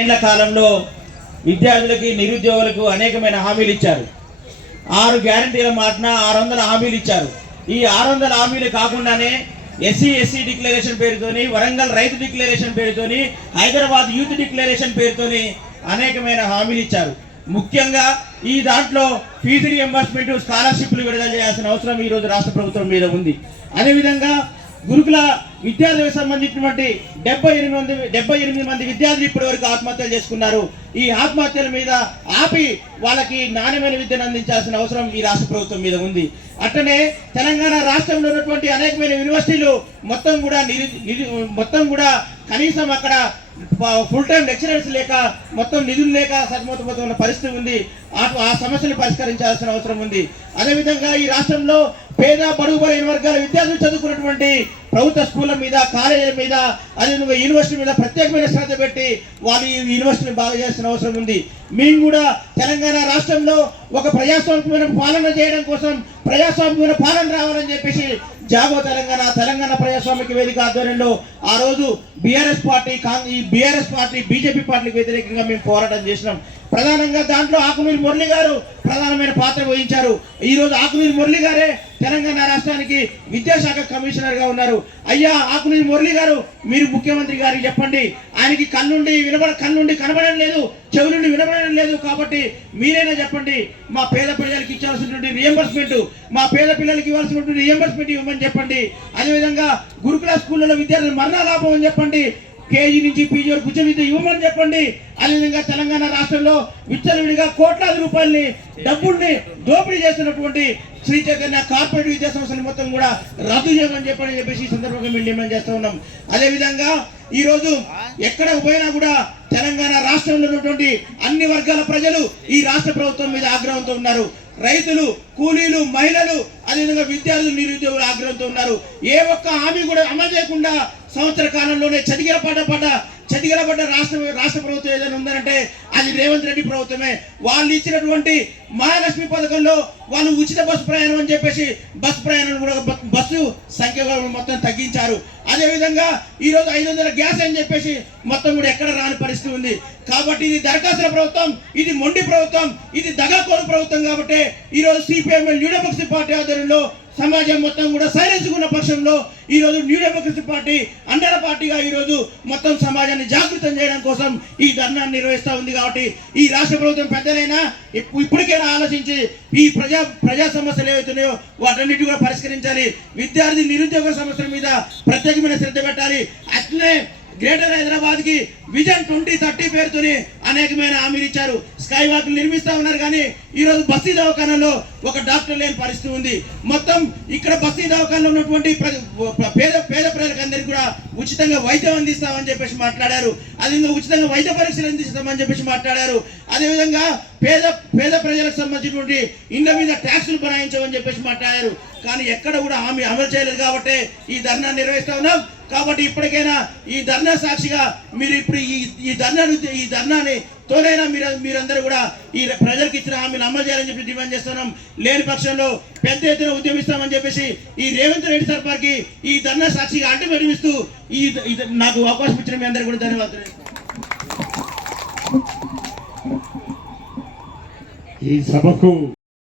ఏళ్ళ కాలంలో విద్యార్థులకి నిరుద్యోగులకు అనేకమైన హామీలు ఇచ్చారు. ఆరు గ్యారంటీల మాటన ఆరు వందల హామీలు ఇచ్చారు. ఈ ఆరు వందల హామీలు కాకుండానే ఎస్సీ ఎస్సీ డిక్లరేషన్ పేరుతోని వరంగల్ రైతు డిక్లరేషన్ పేరుతోని హైదరాబాద్ యూత్ డిక్లరేషన్ పేరుతోని అనేకమైన హామీలు ఇచ్చారు. ముఖ్యంగా ఈ దాంట్లో ఫీజు రియంబర్స్మెంట్ స్కాలర్షిప్లు విడుదల చేయాల్సిన అవసరం ఈరోజు రాష్ట్ర ప్రభుత్వం మీద ఉంది. అదేవిధంగా గురుకుల విద్యార్థులకు సంబంధించినటువంటి డెబ్బై ఎనిమిది మంది డెబ్బై ఎనిమిది మంది విద్యార్థులు ఇప్పటి వరకు ఆత్మహత్యలు చేసుకున్నారు. ఈ ఆత్మహత్యల మీద ఆపి వాళ్ళకి నాణ్యమైన విద్యను అందించాల్సిన అవసరం ఈ రాష్ట్ర ప్రభుత్వం మీద ఉంది. అట్లనే తెలంగాణ రాష్ట్రంలో ఉన్నటువంటి అనేకమైన యూనివర్సిటీలు మొత్తం కూడా నిరు మొత్తం కూడా కనీసం అక్కడ ఫుల్ టైం లెక్చరర్స్ లేక మొత్తం నిధులు లేక సతమతమవుతున్న పరిస్థితి ఉంది. ఆ ఆ సమస్యను పరిష్కరించాల్సిన అవసరం ఉంది. అదేవిధంగా ఈ రాష్ట్రంలో పేద బడుగు బలైన వర్గాల విద్యార్థులు చదువుకున్నటువంటి ప్రభుత్వ స్కూళ్ళ మీద కాలేజీల మీద అదేవిధంగా యూనివర్సిటీ మీద ప్రత్యేకమైన శ్రద్ధ పెట్టి వాళ్ళు ఈ యూనివర్సిటీని బాగా చేయాల్సిన అవసరం ఉంది. మేము కూడా తెలంగాణ రాష్ట్రంలో ఒక ప్రజాస్వామ్యమైన పాలన చేయడం కోసం ప్రజాస్వామ్యమైన పాలన రావాలని చెప్పేసి జాగో తెలంగాణ తెలంగాణ ప్రజాస్వామిక వేదిక ఆధ్వర్యంలో ఆ రోజు బీఆర్ఎస్ పార్టీ కాంగ్ ఈ బీఆర్ఎస్ పార్టీ బీజేపీ పార్టీకి వ్యతిరేకంగా మేము పోరాటం చేసినాం. ప్రధానంగా దాంట్లో ఆకునూరి మురళి గారు ప్రధానమైన పాత్ర వహించారు. ఈరోజు రోజు మురళి గారే తెలంగాణ రాష్ట్రానికి విద్యాశాఖ కమిషనర్గా ఉన్నారు. అయ్యా ఆకునూరి మురళి గారు మీరు ముఖ్యమంత్రి గారికి చెప్పండి. ఆయనకి కళ్ళుండి వినబడ కళ్ళుండి కనబడడం లేదు చెవులుండి వినబడడం లేదు కాబట్టి మీరైనా చెప్పండి. మా పేద ప్రజలకు ఇచ్చాల్సినటువంటి రియంబర్స్మెంట్ మా పేద పిల్లలకి ఇవ్వాల్సినటువంటి రియంబర్స్మెంట్ ఇవ్వమని చెప్పండి. అదేవిధంగా గురుకుల స్కూళ్ళలో విద్యార్థులు మరణా లాభం అని చెప్పండి. కేజీ నుంచి పీజీ వరకు ఉచిత విద్య ఇవ్వమని చెప్పండి. అదేవిధంగా తెలంగాణ రాష్ట్రంలో విచ్చలవిడిగా కోట్లాది రూపాయలని డబ్బుల్ని దోపిడీ చేస్తున్నటువంటి శ్రీ చైతన్య కార్పొరేట్ విద్యా సంస్థలు మొత్తం కూడా రద్దు చేయమని చెప్పని చెప్పేసి సందర్భంగా మేము డిమాండ్ చేస్తూ ఉన్నాం. అదేవిధంగా ఈ రోజు ఎక్కడ పోయినా కూడా తెలంగాణ రాష్ట్రంలో ఉన్నటువంటి అన్ని వర్గాల ప్రజలు ఈ రాష్ట్ర ప్రభుత్వం మీద ఆగ్రహంతో ఉన్నారు. రైతులు కూలీలు మహిళలు అదేవిధంగా విద్యార్థులు నిరుద్యోగులు ఆగ్రహంతో ఉన్నారు. ఏ ఒక్క హామీ కూడా అమలు చేయకుండా సంవత్సర కాలంలోనే చదిగిల పడ్డ పడ్డ చదిగిల పడ్డ రాష్ట్ర రాష్ట్ర ప్రభుత్వం ఏదైనా ఉందంటే అది రేవంత్ రెడ్డి ప్రభుత్వమే. వాళ్ళు ఇచ్చినటువంటి మహాలక్ష్మి పథకంలో వాళ్ళు ఉచిత బస్సు ప్రయాణం అని చెప్పేసి బస్సు ప్రయాణం కూడా బస్సు సంఖ్య మొత్తం తగ్గించారు. అదేవిధంగా ఈరోజు ఐదు వందల గ్యాస్ అని చెప్పేసి మొత్తం కూడా ఎక్కడ రాని పరిస్థితి ఉంది. కాబట్టి ఇది దరఖాస్తుల ప్రభుత్వం ఇది మొండి ప్రభుత్వం ఇది దగాకోరు ప్రభుత్వం కాబట్టి ఈరోజు సిపిఎం న్యూ పార్టీ ఆధ్వర్యంలో సమాజం మొత్తం కూడా సైలెన్స్ ఉన్న పక్షంలో ఈ రోజు న్యూ డెమోక్రసీ పార్టీ అండర పార్టీగా ఈ రోజు మొత్తం సమాజాన్ని జాగృతం చేయడం కోసం ఈ ధర్నాన్ని నిర్వహిస్తూ ఉంది కాబట్టి ఈ రాష్ట్ర ప్రభుత్వం పెద్దలైనా ఇప్పటికైనా ఆలోచించి ఈ ప్రజా ప్రజా సమస్యలు ఏవైతున్నాయో వాటన్నిటి కూడా పరిష్కరించాలి. విద్యార్థి నిరుద్యోగ సమస్యల మీద ప్రత్యేకమైన శ్రద్ధ పెట్టాలి. అట్లనే గ్రేటర్ హైదరాబాద్కి విజన్ ట్వంటీ థర్టీ పేరుతోని అనేకమైన హామీలు ఇచ్చారు. స్కై వాక్ నిర్మిస్తా ఉన్నారు కానీ ఈ రోజు బస్తీ దవాఖానలో ఒక డాక్టర్ లేని పరిస్థితి ఉంది. మొత్తం ఇక్కడ బస్తీ దవాఖానలో ఉన్నటువంటి ప్ర- పేద పేద ప్రజలకందరికీ కూడా ఉచితంగా వైద్యం అందిస్తామని చెప్పేసి మాట్లాడారు. అదేవిధంగా ఉచితంగా వైద్య పరీక్షలు అందిస్తామని చెప్పేసి మాట్లాడారు. అదేవిధంగా పేద పేద ప్రజలకు సంబంధించినటువంటి ఇండ్ల మీద ట్యాక్సులు బనాయించమని చెప్పేసి మాట్లాడారు. కానీ ఎక్కడ కూడా హామీ అమలు చేయలేదు కాబట్టి ఈ ధర్నా నిర్వహిస్తా ఉన్నాం. కాబట్టి ఇప్పటికైనా ఈ ధర్నా సాక్షిగా మీరు ఇప్పుడు ఈ ఈ ధర్నాను ఈ ధర్నాని తోడైనా మీరు మీరందరూ కూడా ఈ ప్రజలకు ఇచ్చిన హామీని అమలు చేయాలని చెప్పి డిమాండ్ చేస్తున్నాం. లేని పక్షంలో పెద్ద ఎత్తున ఉద్యమిస్తామని చెప్పేసి ఈ రేవంత్ రెడ్డి సర్కార్కి ఈ ధర్నా సాక్షిగా అడ్డు పెరిగిస్తూ ఈ నాకు అవకాశం ఇచ్చిన మీ అందరూ కూడా ధన్యవాదాలు. ఈ సభకు